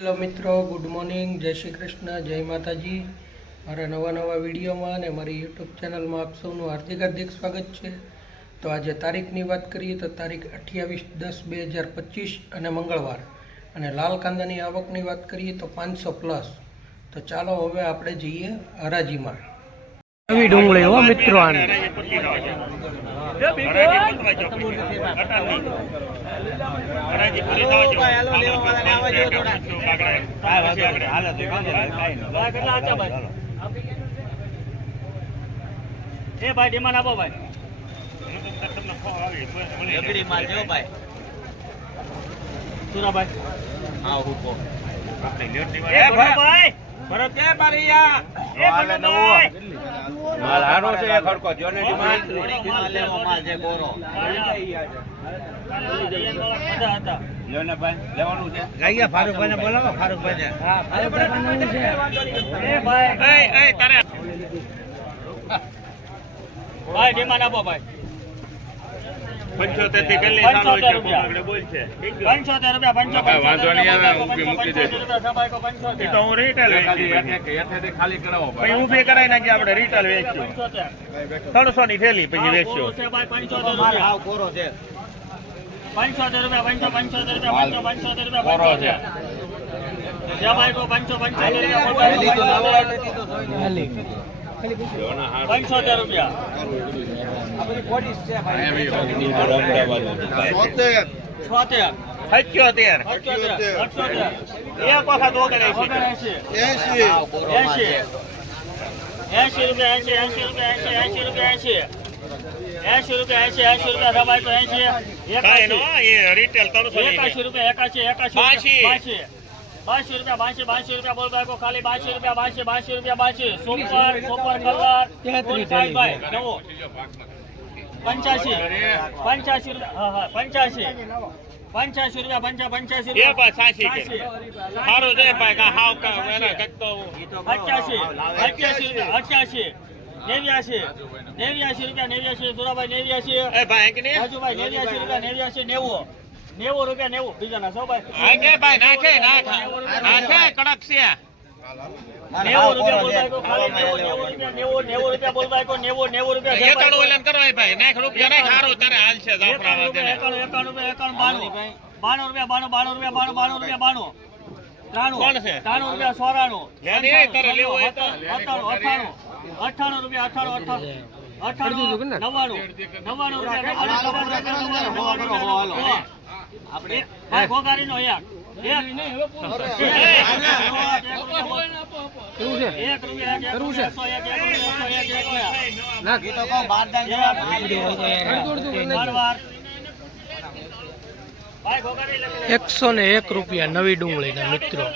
Hello મિત્રો, good morning, જય શ્રી કૃષ્ણ, જય માતાજી। મારા નવા વિડીયોમાં અને મારી યુટ્યુબ ચેનલમાં આપ સૌનું હાર્દિક સ્વાગત છે। તો આજે તારીખની વાત કરીએ તો તારીખ 28/10/2025 અને મંગળવાર, અને લાલ કાંદાની આવકની વાત કરીએ તો 500+। તો ચાલો હવે આપણે જઈએ હરાજીમાં। નવી ડુંગળી હો મિત્રો, ભાઈ ડિમાન્ડ આપો ભાઈ, સુરાભાઈ હા હુકો ભાઈ ભરત કે બારિયા એ ભરતભાઈ માલ હારો છે ખડકો જોને ડિમાન્ડ માલ લેવો માલ જે બોરો લેને ભાઈ લેવાનું છે ગાયા ફારૂકભાઈ ને બોલાવો ફારૂકભાઈ ને હા ફારૂકભાઈ છે એ ભાઈ એ તારે ભાઈ ડિમાન્ડ આપો ભાઈ 75 થી કેટલી સાલો છે કોગડે બોલ છે 75 રૂપિયા વાંધો નહીં આવે મૂકી દે સભાઈ કો 75 તો હું રિટેલ વેચી એઠે ખાલી કરાવો ભાઈ પછી ઊભી કરાઈ નાખી આપણે રિટેલ વેચ્યું 300 ની થેલી પછી વેચ્યો છે ભાઈ 75 માલ હાવ કોરો છે 75 રૂપિયા 75 રૂપિયા કોરો છે સભાઈ કો 75 રૂપિયા આપણી કોડિસ છે ભાઈ 76 એક વખત 80 રૂપિયા દબાઈ તો 80 રિટેલ 81 રૂપિયા 82 રૂપિયા બોલ ભાઈ કો ખાલી 82 રૂપિયા સુપર કલર 33 ભાઈ નવો 85 રૂપિયા હા 85 રૂપિયા 85 રૂપિયા સારું છે ભાઈ કા હાવ કા એના કટતો 88 89 રૂપિયા સુરાભાઈ 89 એ ભાઈ કે ને રાજુભાઈ 89 રૂપિયા 90 રૂપિયા બીજાના સો ભાઈ આગે ભાઈ નાખે કડક છે 90 રૂપિયા બોલ ભાઈ કો ખાલી 90 રૂપિયા બોલ ભાઈ કો 90 રૂપિયા એકાણું એલન કરો ભાઈ નાખ રૂપિયા નાખ હારો તારે હાલ છે જાફરાવા દે 91 રૂપિયા 92 રૂપિયા 93 કોણ છે 93 રૂપિયા 94 લે ને તારે લેવો હોય તો 98 રૂપિયા 98 રૂપિયા આપણે ભાઈ ખોગારી નો એક ₹101 નવી ડુંગળીના મિત્રો।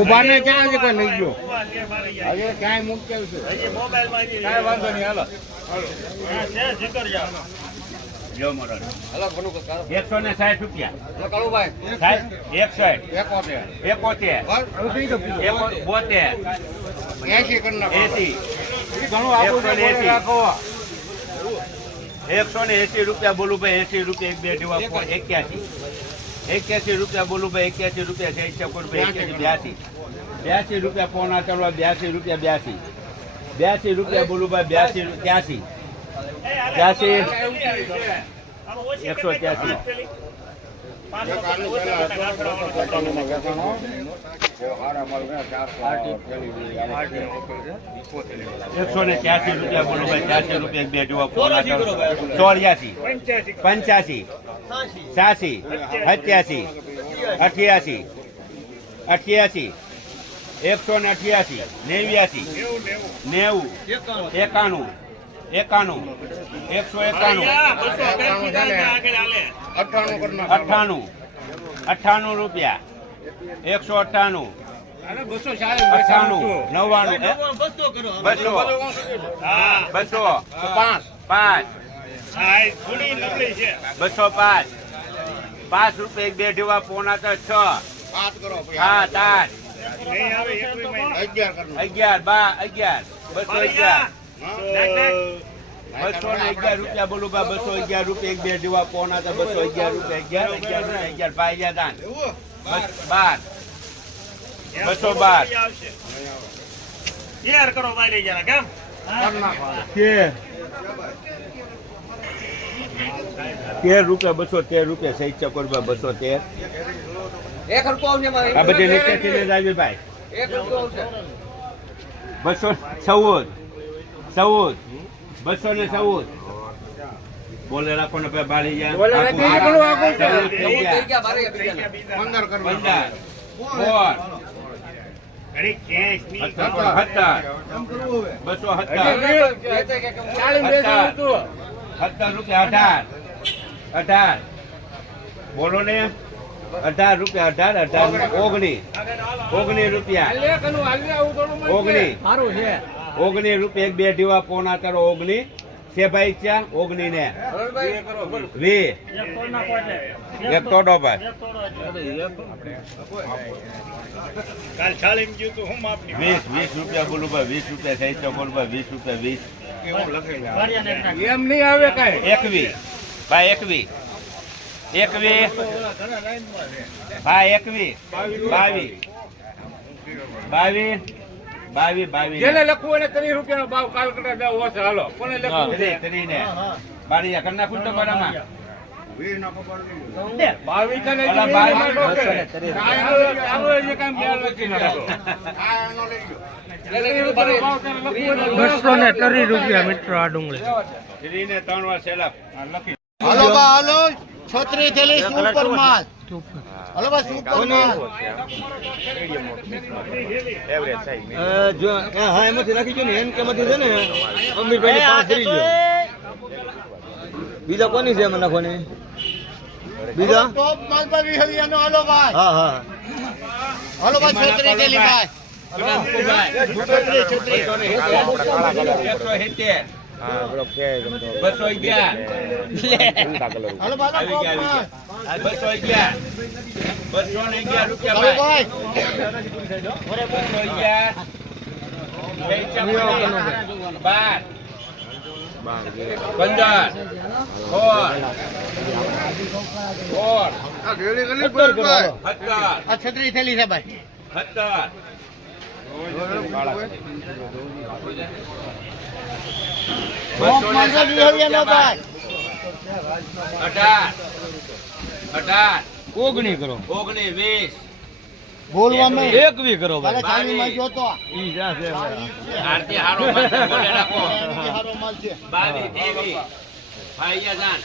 ઉભા ને ક્યાં છે કોઈ લઈ ગયો હવે ક્યાંય મુશ્કેલ છે કાંઈ વાંધો નહીં હાલો 160 રૂપિયા કાળુભાઈ 180 રૂપિયા બોલું ભાઈ 80 રૂપિયા એક બે દેવા 81 રૂપિયા બોલું ભાઈ 81 રૂપિયા છે 82 રૂપિયા પોણા ચાલવા 82 રૂપિયા 82 રૂપિયા બોલું ભાઈ 83 183 રૂપિયા બોલો ભાઈ 83 રૂપિયા બે જોવા 84 85 86 87 88 88 188 89 90 91 98 રૂપિયા 198 5 રૂપિયા એક બે ઢેવા પોણા 6 7 8 11 12 11 211 ₹211 બોલું બા, ₹211 એક બે જેવા પોન હતા, ₹211 ભાઈ ગયા દાન 212 યાર કરો ભાઈ લઈ જરા કેમ ₹13 સહી ચકોરબા 213 આ બધી નીચેથી લઈ જાજો ભાઈ 214 બોલે રાખો ને ભાઈ બાળી ગયા 18 બોલો ને 18 રૂપિયા 19 રૂપિયા 19 રૂપિયા એક બે ઢીવા પોણા કરો 19 છે ભાઈ ચા 19 ને 20 એક તોડો ભાઈ કાલ 40 ગયું તો હું માપની 20 રૂપિયા બોલું ભાઈ 20 રૂપિયા થઈ તો બોલ ભાઈ 20 રૂપિયા 20 એમ નહીં આવે કાંઈ 21 ભાઈ 21 ભાઈ 22 જેને લખવું એને 30 રૂપિયાનો ભાવ કાલ કરતા દેવો હશે હાલો કોને લખવું ને બારીયા કરના કુંડ બરામાં 22 છે ને ₹230 મિત્રો આ ડુંગળી 3 વાર સેલા લખી હાલો બા હાલો છત્રી થેલી સુપર માલ હાલો બા સુપર માલ જો હા એમાંથી નાખી જો ને એન કે માંથી છે ને અમીરભાઈ પાંચ કરી લો બીજા કોની છે એમાં નાખવાની બીજા ટોપ માલ પર વિહલિયાનો હાલો ભાઈ હા હા હાલો બા છત્રી થેલી ભાઈ છત્રી હા બરોબર કે 211 હાલો બા ટોપ માલ 211 રૂપિયા હાલો ભાઈ 15 આ છત્રી થેલી છે ભાઈ 17 ટોપ માલ પર વિહલિયાનો ભાઈ 18 ઓગણી કરો 19 બોલવામાં 21 કરો કાલે ભાઈ ચાલી માં જોતો ઈ જા છે 20 આરતી હારો મત બોલે રાખો હારો માલ છે 22 23 ભાઈ જાન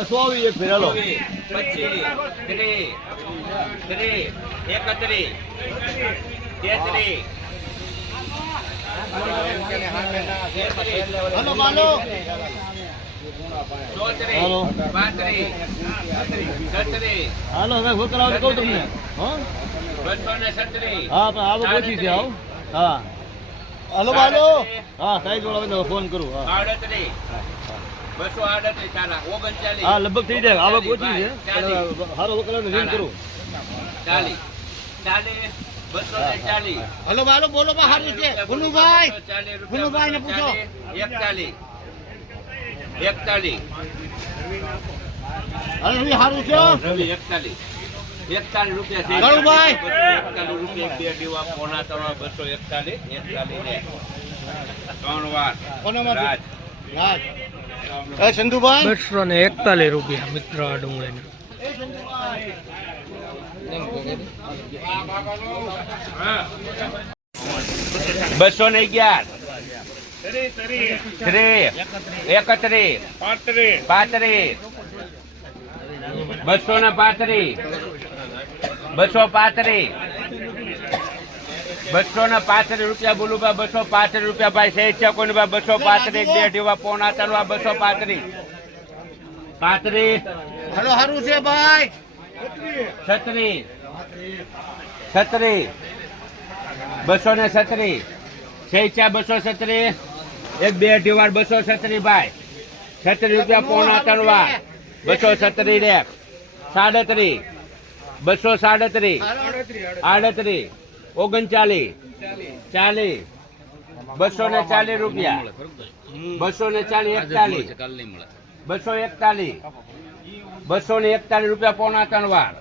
100 એક ફેર હાલો 25 30 31 33 હાલો બાલો 34 હાલો. 35 36 હાલો હવે ભૂતરાવ કહું તમને હા 237 હા પણ આવો પહોંચી છે આવો હા હાલો બાલો હા સાઈડ વાળા ને ફોન કરું હા 38 238 ચાલા 39 હા લગભગ થઈ જાય આવક ઓછી છે પણ હારો વકલાવ ને રીન કરું 40 240 હાલો બાલો બોલો બા હારી છે ગુનુભાઈ ગુનુભાઈ ને પૂછો 41 હાલો ઈ હારું છે રવિ 41 રૂપિયા છે ગણુભાઈ. 41 રૂપિયા બે દીવા પોણા 241 ને 3 વાર કોનામાંથી રાજ એ સંધુભાઈ ₹241 મિત્રો આ ડુંગળીના બસો ને 11 31 35 235 રૂપિયા બોલું બા 235 રૂપિયા ભાઈ સહી છે કોઈ બા 235 એક બે ઢીવા પોણા ચાલવા 235 હાલો હારું છે ભાઈ 36 236 સહી છે 236 એક બે ઢીવાર 236 ભાઈ 36 રૂપિયા પોણા ચાલવા 237 રે 37 237 38 39 40 240 રૂપિયા 240 41 241 રૂપિયા પોણા 3 વાર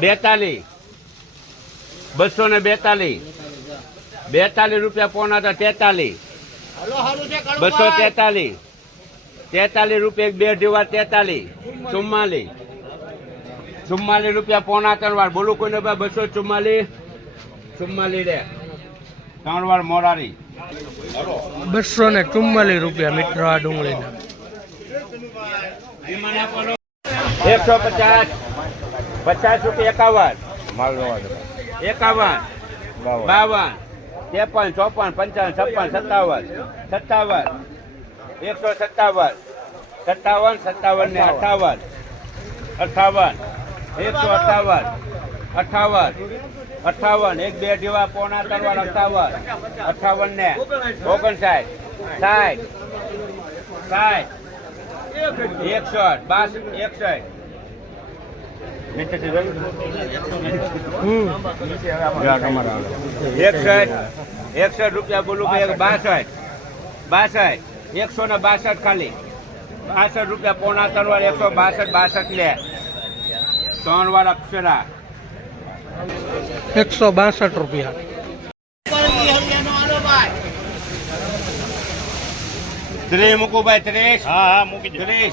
42 242 રૂપિયા પોણા 43 હલો હારું છે 243 43 રૂપિયા એક બે ઢીવા 43 44 રૂપિયા પોણા 3 વાર બોલું કોઈને ભાઈ 244 રે 3 વાર મોરારી 244 રૂપિયા મિત્રો આ ડુંગળીના. 150 50 રૂપિયા 51 51 52 53 54 55 56 57 57 157 ને 58 58 એક બે ઢીવા પોણા 3 વાર 58 ને 59 60 61 61 રૂપિયા બોલું ભાઈ 62 162 ખાલી 62 રૂપિયા પોણા 3 વાર 162 લે 3 વાર અક્ષરા 162 રૂપિયા. ત્રીસ મૂકું ભાઈ 30 હા મૂકી 30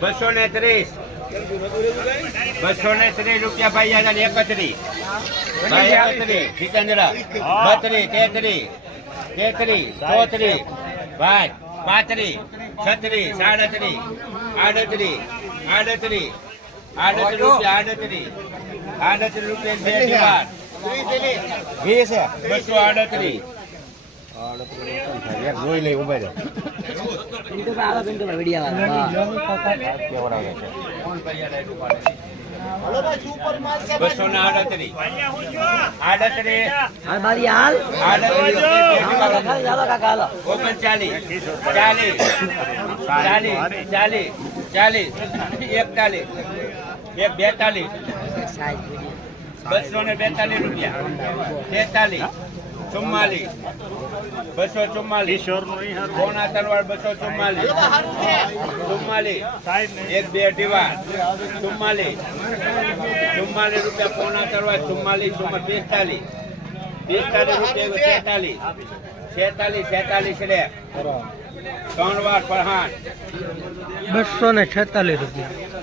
230 230 રૂપિયા ભાઈ 31 ભાઈ 31 સિકંદરા 32 33 33 ભાઈ 35 36 37 38 રૂપિયા 38 રૂપિયા બે વાર 238 જોઈ લઈ ઉભા રહો. હલો ભાઈ સુપર માલ છે 238 242 રૂપિયા 43 44 244 પોણા 3 વાર 244 એક બે ઢીવા 44 રૂપિયા પોણા 3 વાર 45 રૂપિયા 46 રે 3 વાર 246 રૂપિયા.